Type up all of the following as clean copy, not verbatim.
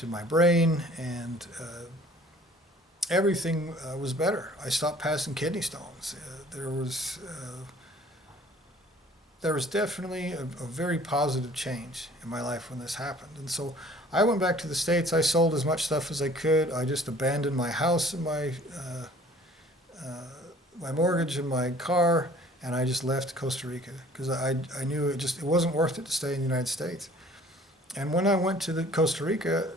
developed in my brain, and everything was better. I stopped passing kidney stones. There was definitely a very positive change in my life when this happened. And so I went back to the States. I sold as much stuff as I could. I just abandoned my house and my mortgage and my car, and I just left Costa Rica because I knew it wasn't worth it to stay in the United States. And when I went to Costa Rica,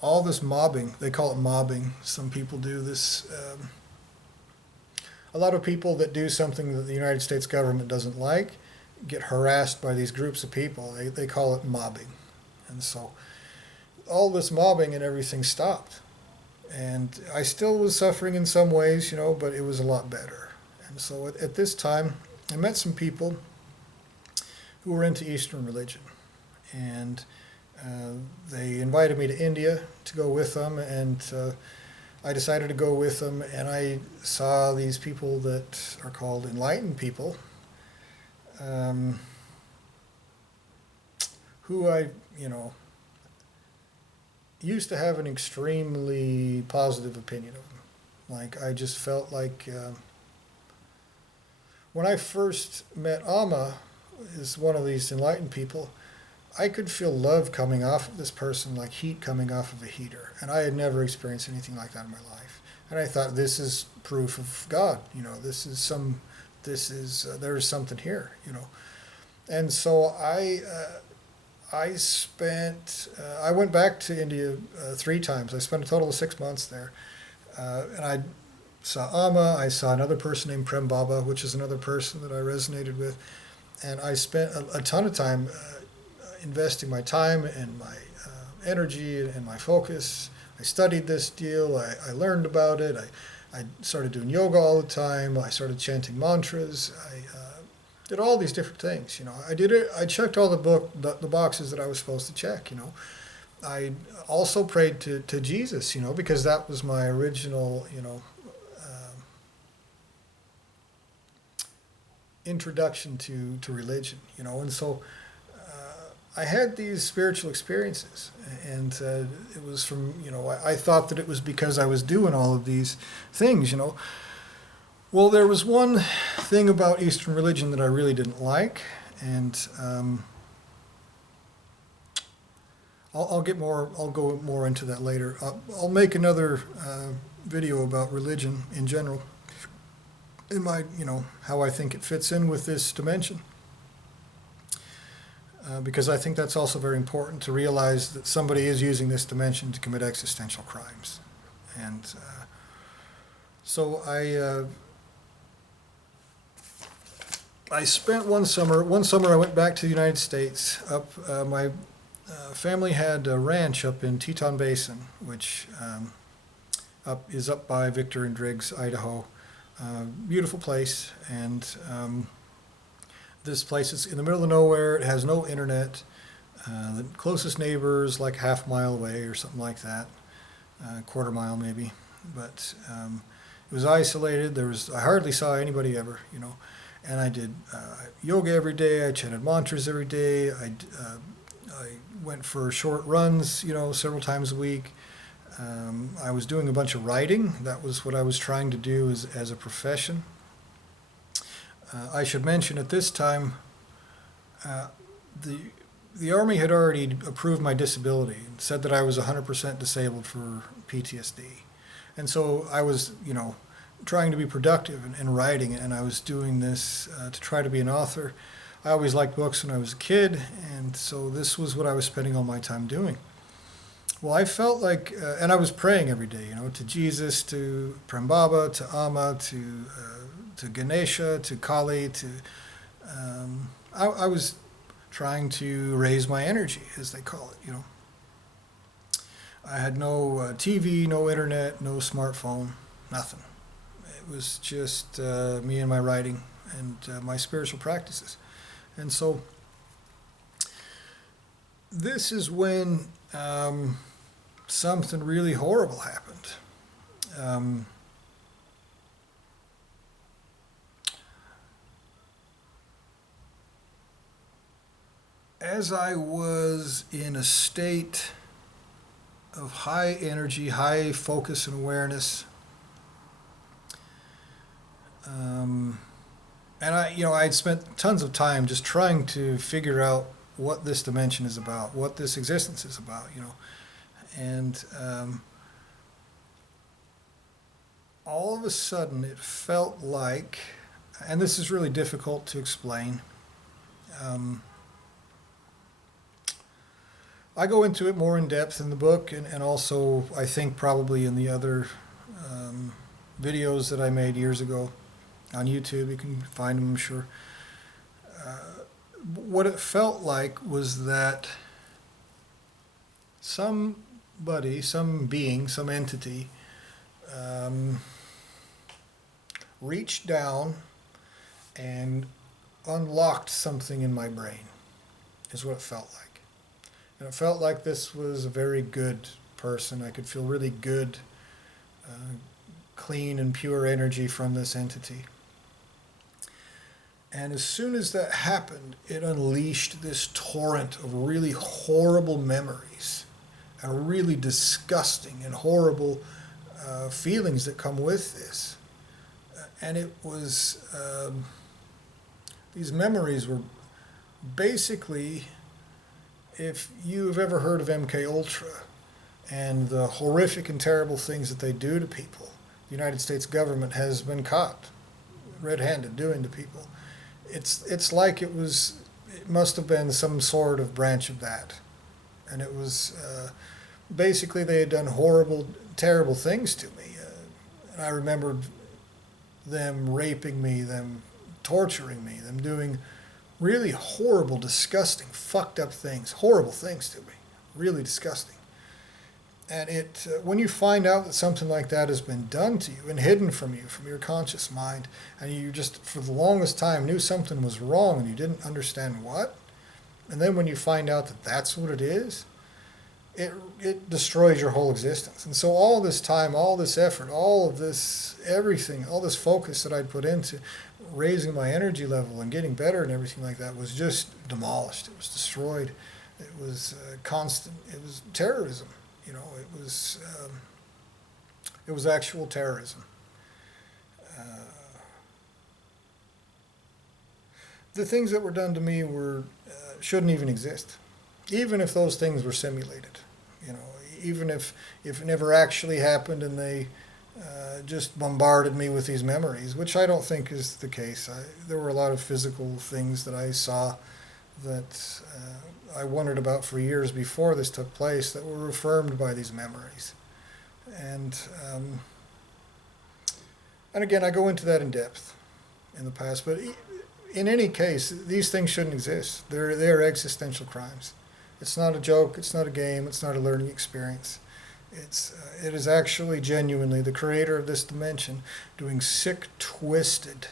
all this mobbing, they call it mobbing. Some people do this. A lot of people that do something that the United States government doesn't like get harassed by these groups of people. They call it mobbing. And so all this mobbing and everything stopped. And I still was suffering in some ways, but it was a lot better. And so at this time, I met some people who were into Eastern religion. And they invited me to India to go with them, and I decided to go with them, and I saw these people that are called enlightened people, who I used to have an extremely positive opinion of them. Like, I just felt like when I first met Amma, is one of these enlightened people, I could feel love coming off of this person, like heat coming off of a heater. And I had never experienced anything like that in my life. And I thought, this is proof of God. There's something here, And so I went back to India 3 times. I spent a total of 6 months there. And I saw Amma. I saw another person named Prem Baba, which is another person that I resonated with. And I spent a ton of time investing my time and my energy and my focus. I studied this deal. I learned about it. I started doing yoga all the time. I started chanting mantras. I did all these different things. I did it. I checked all the boxes that I was supposed to check. I also prayed to Jesus. Because that was my original introduction to religion. And so I had these spiritual experiences, and it was from, I thought that it was because I was doing all of these things, Well, there was one thing about Eastern religion that I really didn't like, and I'll go more into that later. I'll make another video about religion in general, in my, how I think it fits in with this dimension. Because I think that's also very important to realize that somebody is using this dimension to commit existential crimes. And so I spent one summer I went back to the United States. My family had a ranch up in Teton Basin, which is up by Victor and Driggs, Idaho. Beautiful place, and this place is in the middle of nowhere. It has no internet. The closest neighbor is like half mile away or something like that, quarter mile maybe. But it was isolated. I hardly saw anybody ever, And I did yoga every day. I chanted mantras every day. I went for short runs, several times a week. I was doing a bunch of writing. That was what I was trying to do as a profession. I should mention at this time, the Army had already approved my disability and said that I was 100% disabled for PTSD. And so I was, trying to be productive and writing, and I was doing this to try to be an author. I always liked books when I was a kid, and so this was what I was spending all my time doing. Well, I felt like, and I was praying every day, to Jesus, to Prem Baba, to Amma, to Ganesha, to Kali, I was trying to raise my energy, as they call it, I had no TV, no internet, no smartphone, nothing. It was just me and my writing and my spiritual practices. And so this is when something really horrible happened. As I was in a state of high energy, high focus and awareness. And I'd spent tons of time just trying to figure out what this dimension is about, what this existence is about, And all of a sudden it felt like, and this is really difficult to explain, I go into it more in depth in the book, and also I think probably in the other videos that I made years ago on YouTube. You can find them, I'm sure. What it felt like was that somebody, some being, some entity reached down and unlocked something in my brain, is what it felt like. And it felt like this was a very good person. I could feel really good, clean and pure energy from this entity. And as soon as that happened, it unleashed this torrent of really horrible memories and really disgusting and horrible feelings that come with this. And it was, these memories were basically, if you've ever heard of MK Ultra and the horrific and terrible things that they do to people, the United States government has been caught red-handed doing to people. It's like it must have been some sort of branch of that. And it was, basically they had done horrible, terrible things to me. And I remembered them raping me, them torturing me, them doing really horrible, disgusting, fucked up things, horrible things to me, really disgusting. And when you find out that something like that has been done to you and hidden from you, from your conscious mind, and you just for the longest time knew something was wrong and you didn't understand what, and then when you find out that that's what it is, it destroys your whole existence. And so all this time, all this effort, all of this, everything, all this focus that I'd put into raising my energy level and getting better and everything like that was just demolished. It was destroyed. It was constant. It was terrorism. It was actual terrorism. The things that were done to me shouldn't even exist, even if those things were simulated. Even if it never actually happened and they just bombarded me with these memories, which I don't think is the case. There were a lot of physical things that I saw that I wondered about for years before this took place that were affirmed by these memories. And again, I go into that in depth in the past, but in any case, these things shouldn't exist. They're existential crimes. It's not a joke, it's not a game, it's not a learning experience. It is actually genuinely the creator of this dimension doing sick, twisted,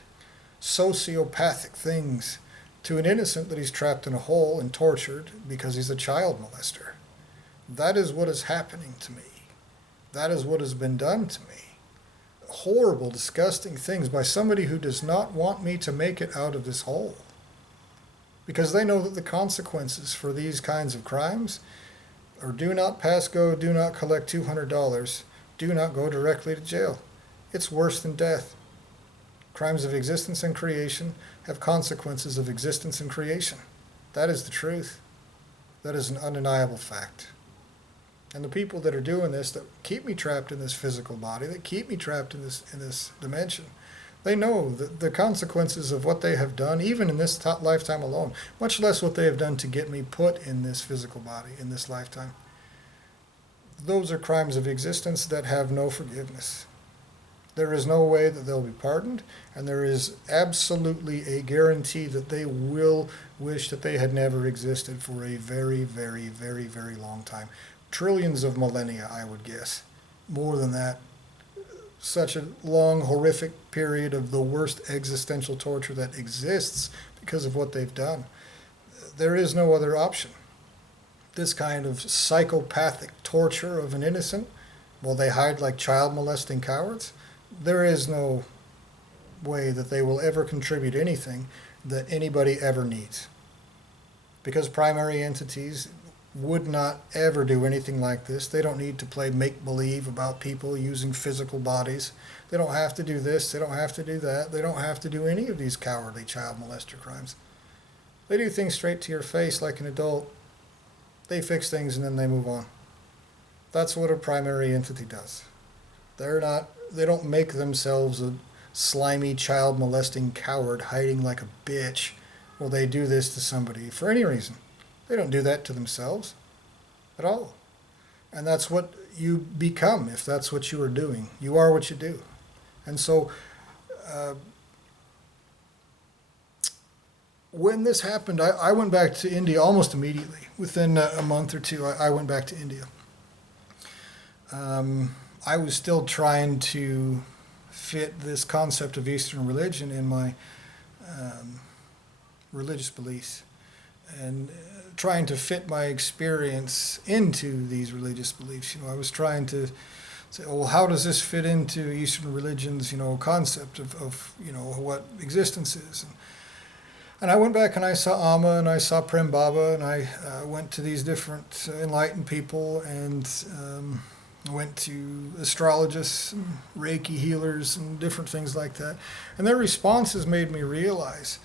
sociopathic things to an innocent that he's trapped in a hole and tortured because he's a child molester. That is what is happening to me. That is what has been done to me. Horrible, disgusting things by somebody who does not want me to make it out of this hole. Because they know that the consequences for these kinds of crimes are do not pass go, do not collect $200, do not go directly to jail. It's worse than death. Crimes of existence and creation have consequences of existence and creation. That is the truth. That is an undeniable fact. And the people that are doing this, that keep me trapped in this physical body, that keep me trapped in this dimension, they know the consequences of what they have done, even in this lifetime alone, much less what they have done to get me put in this physical body in this lifetime. Those are crimes of existence that have no forgiveness. There is no way that they'll be pardoned, and there is absolutely a guarantee that they will wish that they had never existed for a very, very, very, very long time. Trillions of millennia, I would guess. More than that. Such a long, horrific period of the worst existential torture that exists because of what they've done. There is no other option. This kind of psychopathic torture of an innocent, while they hide like child molesting cowards, there is no way that they will ever contribute anything that anybody ever needs. Because primary entities would not ever do anything like this. They don't need to play make-believe about people using physical bodies. They don't have to do this. They don't have to do that. They don't have to do any of these cowardly child molester crimes. They do things straight to your face like an adult. They fix things and then they move on. That's what a primary entity does. They don't make themselves a slimy child molesting coward hiding like a bitch while they do this to somebody for any reason. They don't do that to themselves at all. And that's what you become if that's what you are doing. You are what you do. And so when this happened, I went back to India almost immediately. Within a month or two, I went back to India. I was still trying to fit this concept of Eastern religion in my religious beliefs, and trying to fit my experience into these religious beliefs. I was trying to say, oh, well, how does this fit into Eastern religion's, concept of what existence is? And I went back and I saw Amma and I saw Prem Baba, and I went to these different enlightened people, and I went to astrologists and Reiki healers and different things like that. And their responses made me realize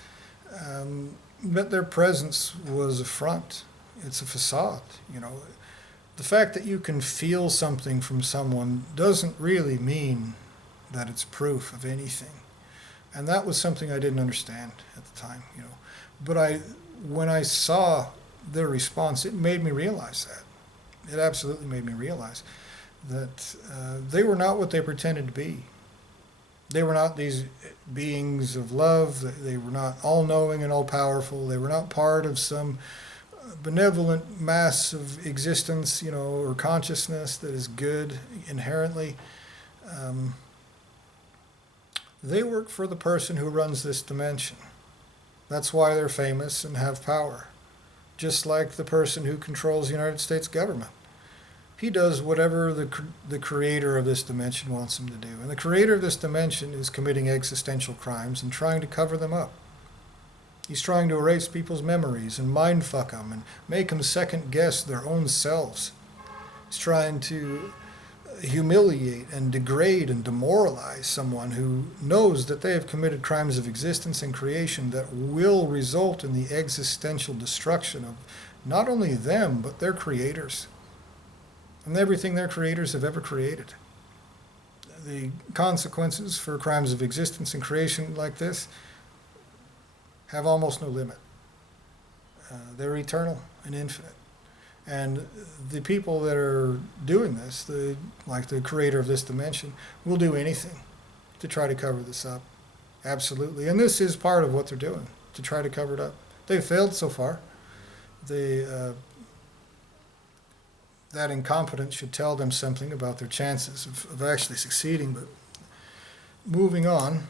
that their presence was a front. It's a facade. The fact that you can feel something from someone doesn't really mean that it's proof of anything. And that was something I didn't understand at the time, But when I saw their response, it made me realize that. It absolutely made me realize that they were not what they pretended to be. They were not these beings of love. They were not all-knowing and all-powerful. They were not part of some benevolent mass of existence, or consciousness that is good inherently. They work for the person who runs this dimension. That's why they're famous and have power. Just like the person who controls the United States government. He does whatever the creator of this dimension wants him to do. And the creator of this dimension is committing existential crimes and trying to cover them up. He's trying to erase people's memories and mindfuck them and make them second guess their own selves. He's trying to humiliate and degrade and demoralize someone who knows that they have committed crimes of existence and creation that will result in the existential destruction of not only them, but their creators and everything their creators have ever created. The consequences for crimes of existence and creation like this have almost no limit. They're eternal and infinite. And the people that are doing this, like the creator of this dimension, will do anything to try to cover this up. Absolutely. And this is part of what they're doing, to try to cover it up. They've failed so far. That incompetence should tell them something about their chances of actually succeeding. But moving on,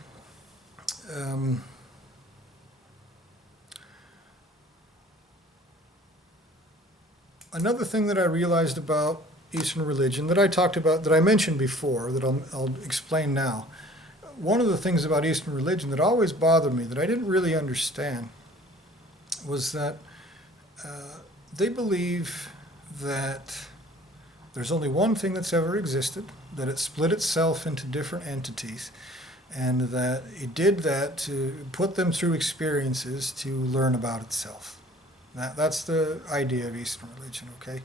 another thing that I realized about Eastern religion that I talked about, that I mentioned before, that I'll explain now. One of the things about Eastern religion that always bothered me, that I didn't really understand, was that they believe that there's only one thing that's ever existed, that it split itself into different entities, and that it did that to put them through experiences to learn about itself. That's the idea of Eastern religion, okay?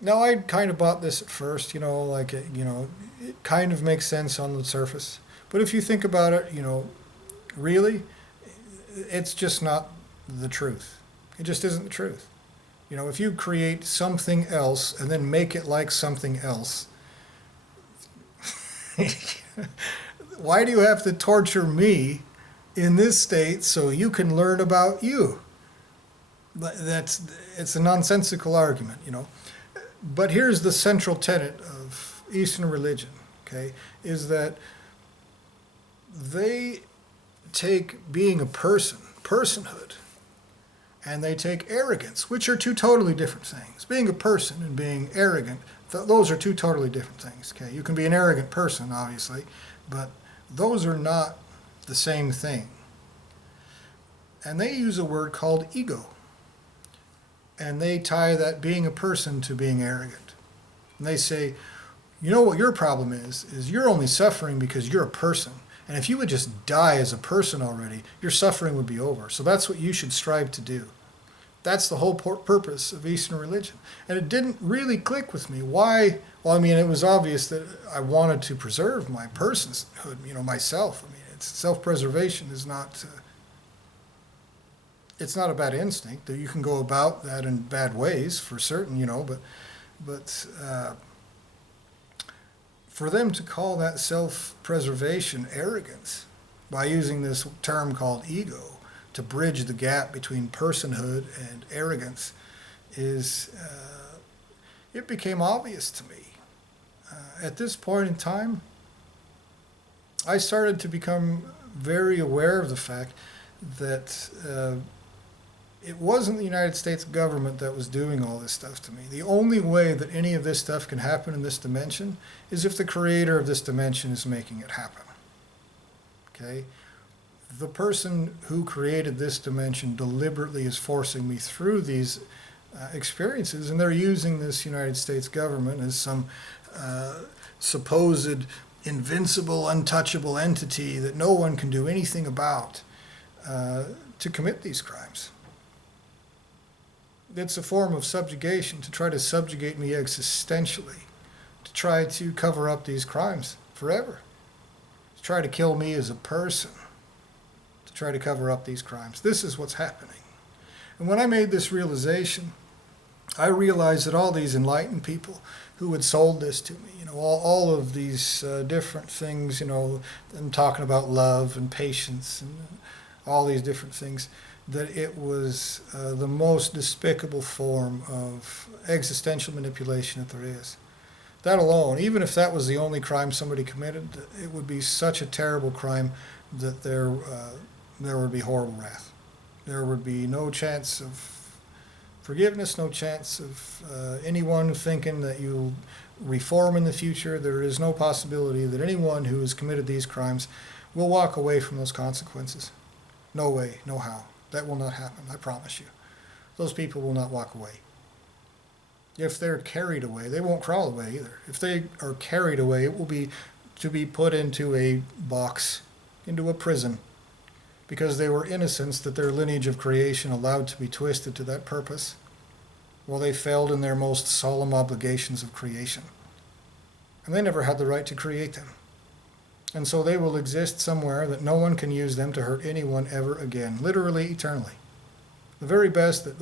Now, I kind of bought this at first, it kind of makes sense on the surface. But if you think about it, really, it's just not the truth. It just isn't the truth. If you create something else and then make it like something else, why do you have to torture me in this state so you can learn about you? It's a nonsensical argument, But here's the central tenet of Eastern religion, okay, is that they take being a person, personhood, and they take arrogance, which are two totally different things. Being a person and being arrogant, those are two totally different things, okay? You can be an arrogant person, obviously, but those are not the same thing. And they use a word called ego. and they tie that being a person to being arrogant. And they say, you know what your problem is you're only suffering because you're a person. And if you would just die as a person already, your suffering would be over. So that's what you should strive to do. That's the whole purpose of Eastern religion. And it didn't really click with me. Why? Well, I mean, it was obvious that I wanted to preserve my personhood, myself. I mean, self-preservation is not, it's not a bad instinct. You can go about that in bad ways for certain, but for them to call that self-preservation arrogance by using this term called ego to bridge the gap between personhood and arrogance it became obvious to me. At this point in time, I started to become very aware of the fact that it wasn't the United States government that was doing all this stuff to me. The only way that any of this stuff can happen in this dimension is if the creator of this dimension is making it happen. Okay? The person who created this dimension deliberately is forcing me through these experiences, and they're using this United States government as some supposed invincible, untouchable entity that no one can do anything about to commit these crimes. It's a form of subjugation to try to subjugate me existentially, to try to cover up these crimes forever, to try to kill me as a person, to try to cover up these crimes. This is what's happening. And when I made this realization, I realized that all these enlightened people who had sold this to me, all of these different things, them talking about love and patience and all these different things, that it was the most despicable form of existential manipulation that there is. That alone, even if that was the only crime somebody committed, it would be such a terrible crime that there would be horrible wrath. There would be no chance of forgiveness, no chance of anyone thinking that you'll reform in the future. There is no possibility that anyone who has committed these crimes will walk away from those consequences. No way, no how. That will not happen, I promise you. Those people will not walk away. If they're carried away, they won't crawl away either. If they are carried away, it will be to be put into a box, into a prison, because they were innocents that their lineage of creation allowed to be twisted to that purpose, while they failed in their most solemn obligations of creation. And they never had the right to create them. And so they will exist somewhere that no one can use them to hurt anyone ever again, literally, eternally. The very best that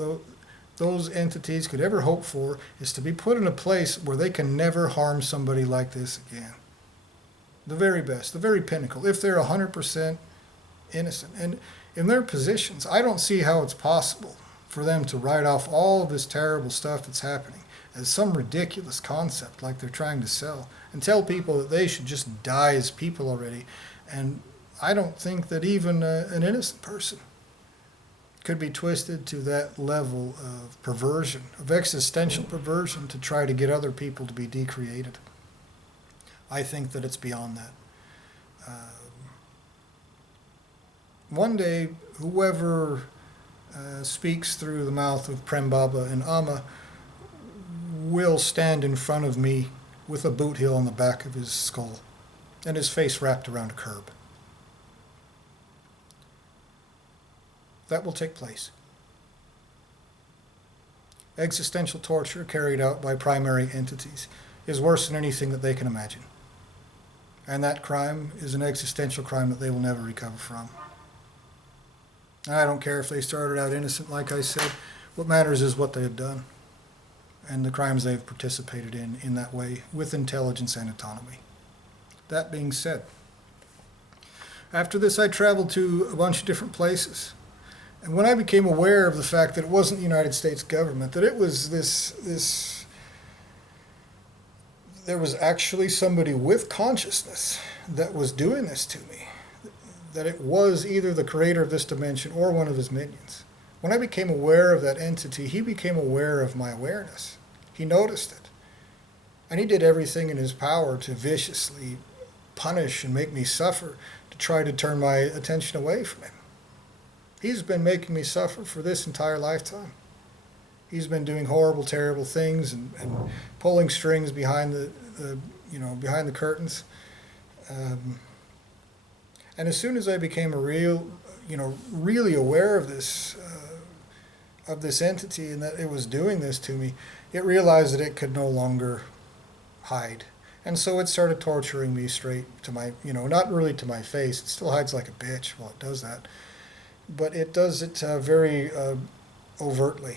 those entities could ever hope for is to be put in a place where they can never harm somebody like this again. The very best, the very pinnacle, if they're 100% innocent. And in their positions, I don't see how it's possible for them to write off all of this terrible stuff that's happening as some ridiculous concept like they're trying to sell, and tell people that they should just die as people already. And I don't think that even an innocent person could be twisted to that level of perversion, of existential perversion, to try to get other people to be decreated. I think that it's beyond that. One day, whoever speaks through the mouth of Prem Baba and Amma will stand in front of me with a boot heel on the back of his skull and his face wrapped around a curb. That will take place. Existential torture carried out by primary entities is worse than anything that they can imagine. And that crime is an existential crime that they will never recover from. I don't care if they started out innocent, like I said. What matters is what they have done and the crimes they've participated in that way, with intelligence and autonomy. That being said, after this I traveled to a bunch of different places. And when I became aware of the fact that it wasn't the United States government, that it was there was actually somebody with consciousness that was doing this to me, that it was either the creator of this dimension or one of his minions. When I became aware of that entity, he became aware of my awareness. He noticed it. And he did everything in his power to viciously punish and make me suffer, to try to turn my attention away from him. He's been making me suffer for this entire lifetime. He's been doing horrible, terrible things and pulling strings behind behind the curtains. Um, and as soon as I became really aware of this entity and that it was doing this to me, it realized that it could no longer hide. And so it started torturing me straight to my, not really to my face. It still hides like a bitch while it does that. But it does it very overtly.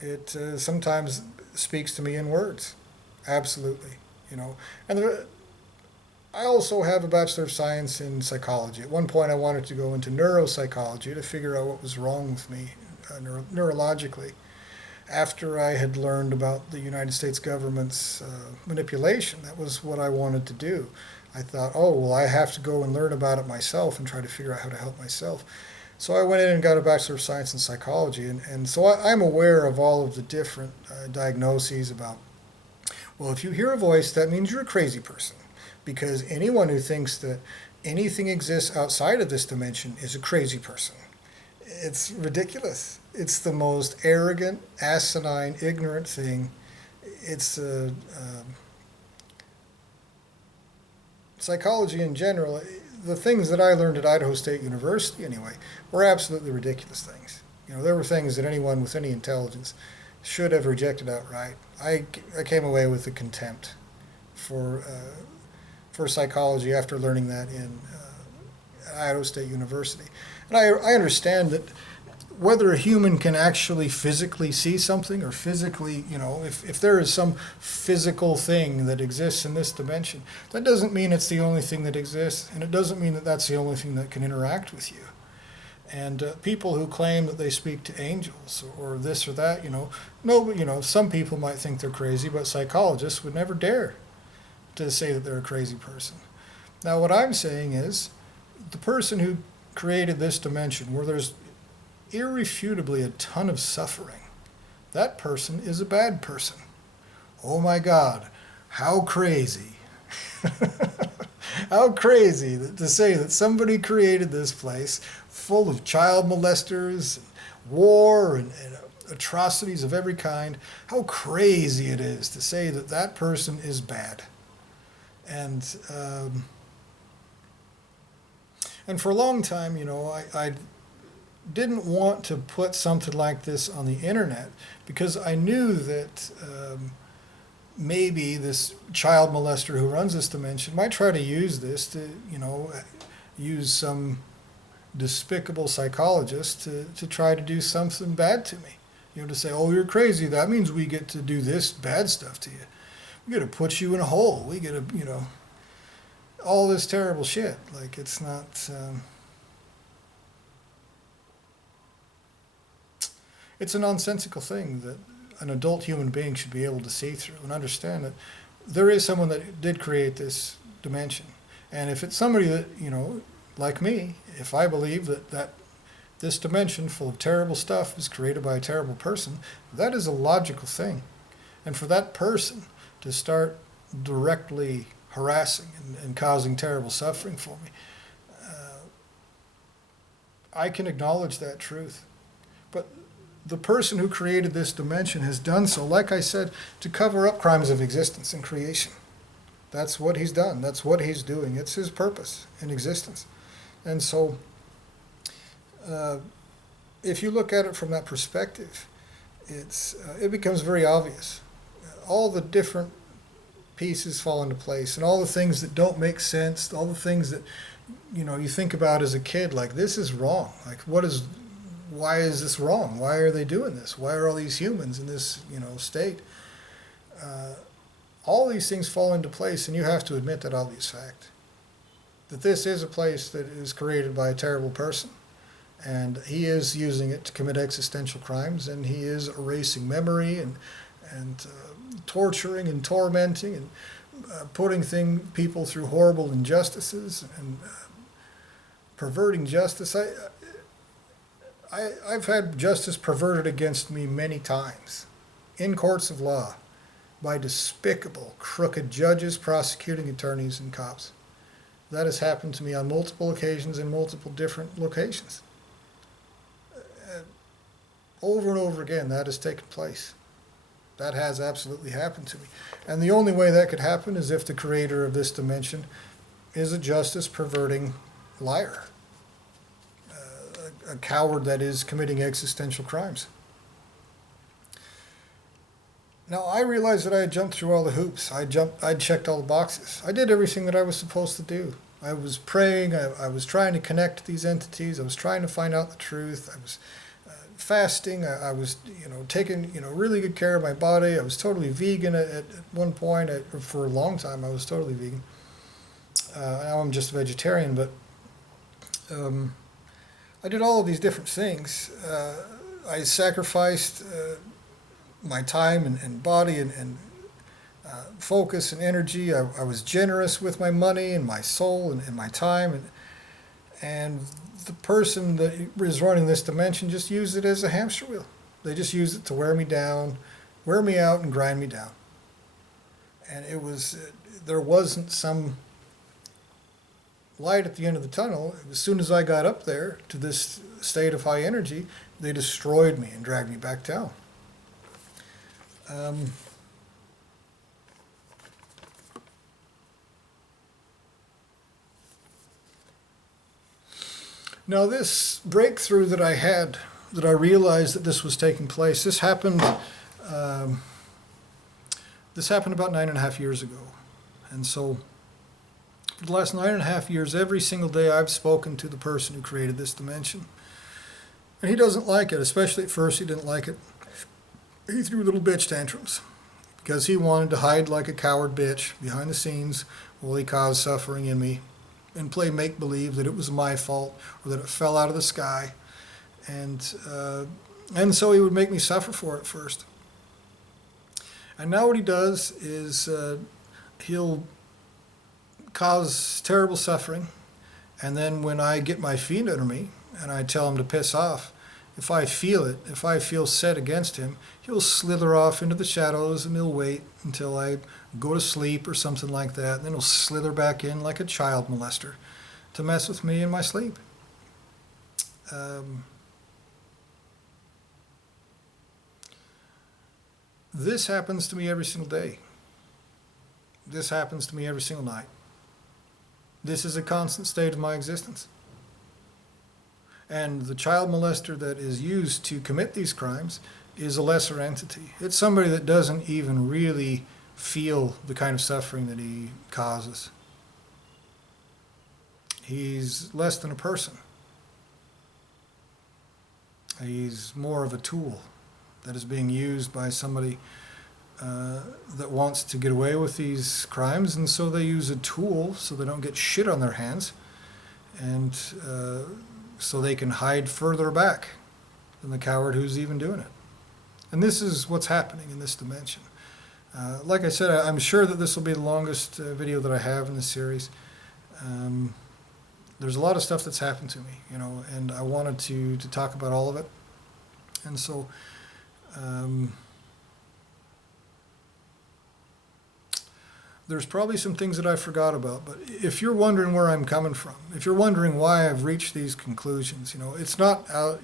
It sometimes speaks to me in words. Absolutely. And I also have a Bachelor of Science in Psychology. At one point, I wanted to go into neuropsychology to figure out what was wrong with me neurologically. After I had learned about the United States government's manipulation, that was what I wanted to do. I thought, oh, well, I have to go and learn about it myself and try to figure out how to help myself. So I went in and got a Bachelor of Science in Psychology, and so I'm aware of all of the different diagnoses about, well, if you hear a voice, that means you're a crazy person. Because anyone who thinks that anything exists outside of this dimension is a crazy person. It's ridiculous. It's the most arrogant, asinine, ignorant thing. It's psychology in general. The things that I learned at Idaho State University, anyway, were absolutely ridiculous things. There were things that anyone with any intelligence should have rejected outright. I came away with a contempt for psychology after learning that in Idaho State University. And I understand that whether a human can actually physically see something or physically, if there is some physical thing that exists in this dimension, that doesn't mean it's the only thing that exists, and it doesn't mean that that's the only thing that can interact with you. And people who claim that they speak to angels or this or that, some people might think they're crazy, but psychologists would never dare to say that they're a crazy person. Now, what I'm saying is the person who created this dimension where there's irrefutably a ton of suffering, that person is a bad person. Oh my God, how crazy. How crazy to say that somebody created this place full of child molesters, war, and atrocities of every kind. How crazy it is to say that that person is bad. And for a long time, I didn't want to put something like this on the internet because I knew that maybe this child molester who runs this dimension might try to use this to, use some despicable psychologist to try to do something bad to me. To say, oh, you're crazy. That means we get to do this bad stuff to you. We got to put you in a hole. We got to, all this terrible shit. Like, it's not... it's a nonsensical thing that an adult human being should be able to see through and understand that there is someone that did create this dimension. And if it's somebody that, like me, if I believe that this dimension full of terrible stuff is created by a terrible person, that is a logical thing. And for that person to start directly harassing and causing terrible suffering for me, I can acknowledge that truth. But the person who created this dimension has done so, like I said, to cover up crimes of existence and creation. That's what he's done. That's what he's doing. It's his purpose in existence. And so, if you look at it from that perspective, it becomes very obvious. All the different pieces fall into place, and all the things that don't make sense, all the things that you think about as a kid, like, this is wrong. Like, why is this wrong? Why are they doing this? Why are all these humans in this state? All these things fall into place, and you have to admit that obvious fact. That this is a place that is created by a terrible person, and he is using it to commit existential crimes, and he is erasing memory and torturing and tormenting and putting people through horrible injustices and perverting justice. I've had justice perverted against me many times in courts of law by despicable, crooked judges, prosecuting attorneys, and cops. That has happened to me on multiple occasions in multiple different locations. Over and over again, that has taken place. That has absolutely happened to me. And the only way that could happen is if the creator of this dimension is a justice perverting liar, a coward that is committing existential crimes. Now, I realized that I had jumped through all the hoops. I'd checked all the boxes. I did everything that I was supposed to do. I was praying. I was trying to connect to these entities. I was trying to find out the truth. I was fasting. I was, taking, really good care of my body. I was totally vegan at one point. For a long time, I was totally vegan. Now I'm just a vegetarian, but I did all of these different things. I sacrificed my time and body and focus and energy. I was generous with my money and my soul and my time. And the person that is running this dimension just used it as a hamster wheel. They just used it to wear me down, wear me out, and grind me down. And there wasn't some light at the end of the tunnel. As soon as I got up there to this state of high energy, they destroyed me and dragged me back down. Now, this breakthrough that I had, that I realized that this was taking place, this happened about 9.5 years ago. And so for the last 9.5 years, every single day I've spoken to the person who created this dimension. And he doesn't like it, especially at first he didn't like it. He threw little bitch tantrums because he wanted to hide like a coward bitch behind the scenes while he caused suffering in me and play make-believe that it was my fault or that it fell out of the sky. And so he would make me suffer for it first. And now what he does is he'll cause terrible suffering, and then when I get my feet under me and I tell him to piss off, if I feel set against him, he'll slither off into the shadows and he'll wait until I go to sleep or something like that, and then he'll slither back in like a child molester to mess with me in my sleep. This happens to me every single day. This happens to me every single night. This is a constant state of my existence. And the child molester that is used to commit these crimes is a lesser entity. It's somebody that doesn't even really feel the kind of suffering that he causes. He's less than a person. He's more of a tool that is being used by somebody that wants to get away with these crimes, and so they use a tool so they don't get shit on their hands, and so they can hide further back than the coward who's even doing it. And this is what's happening in this dimension. Like I said, I'm sure that this will be the longest video that I have in this series. There's a lot of stuff that's happened to me, and I wanted to talk about all of it. And so there's probably some things that I forgot about, but if you're wondering where I'm coming from, if you're wondering why I've reached these conclusions, it's not out,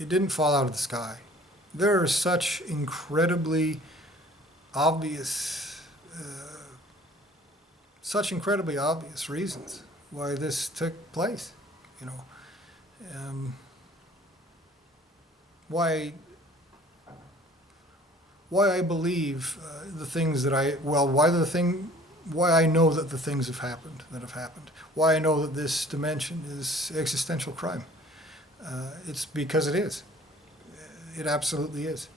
it didn't fall out of the sky. There are such incredibly obvious reasons why this took place, why I believe the things that why I know that the things that have happened, why I know that this dimension is existential crime. It's because it is. It absolutely is.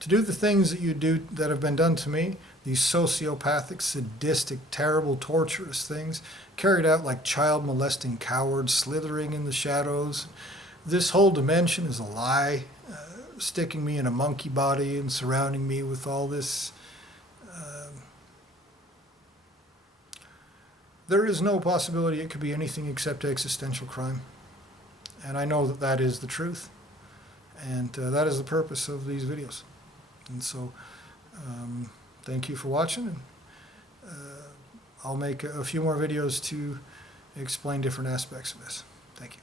To do the things that you do that have been done to me, these sociopathic, sadistic, terrible, torturous things, carried out like child molesting cowards slithering in the shadows. This whole dimension is a lie, sticking me in a monkey body and surrounding me with all this. There is no possibility it could be anything except existential crime. And I know that that is the truth. And that is the purpose of these videos. And so, thank you for watching. And I'll make a few more videos to explain different aspects of this. Thank you.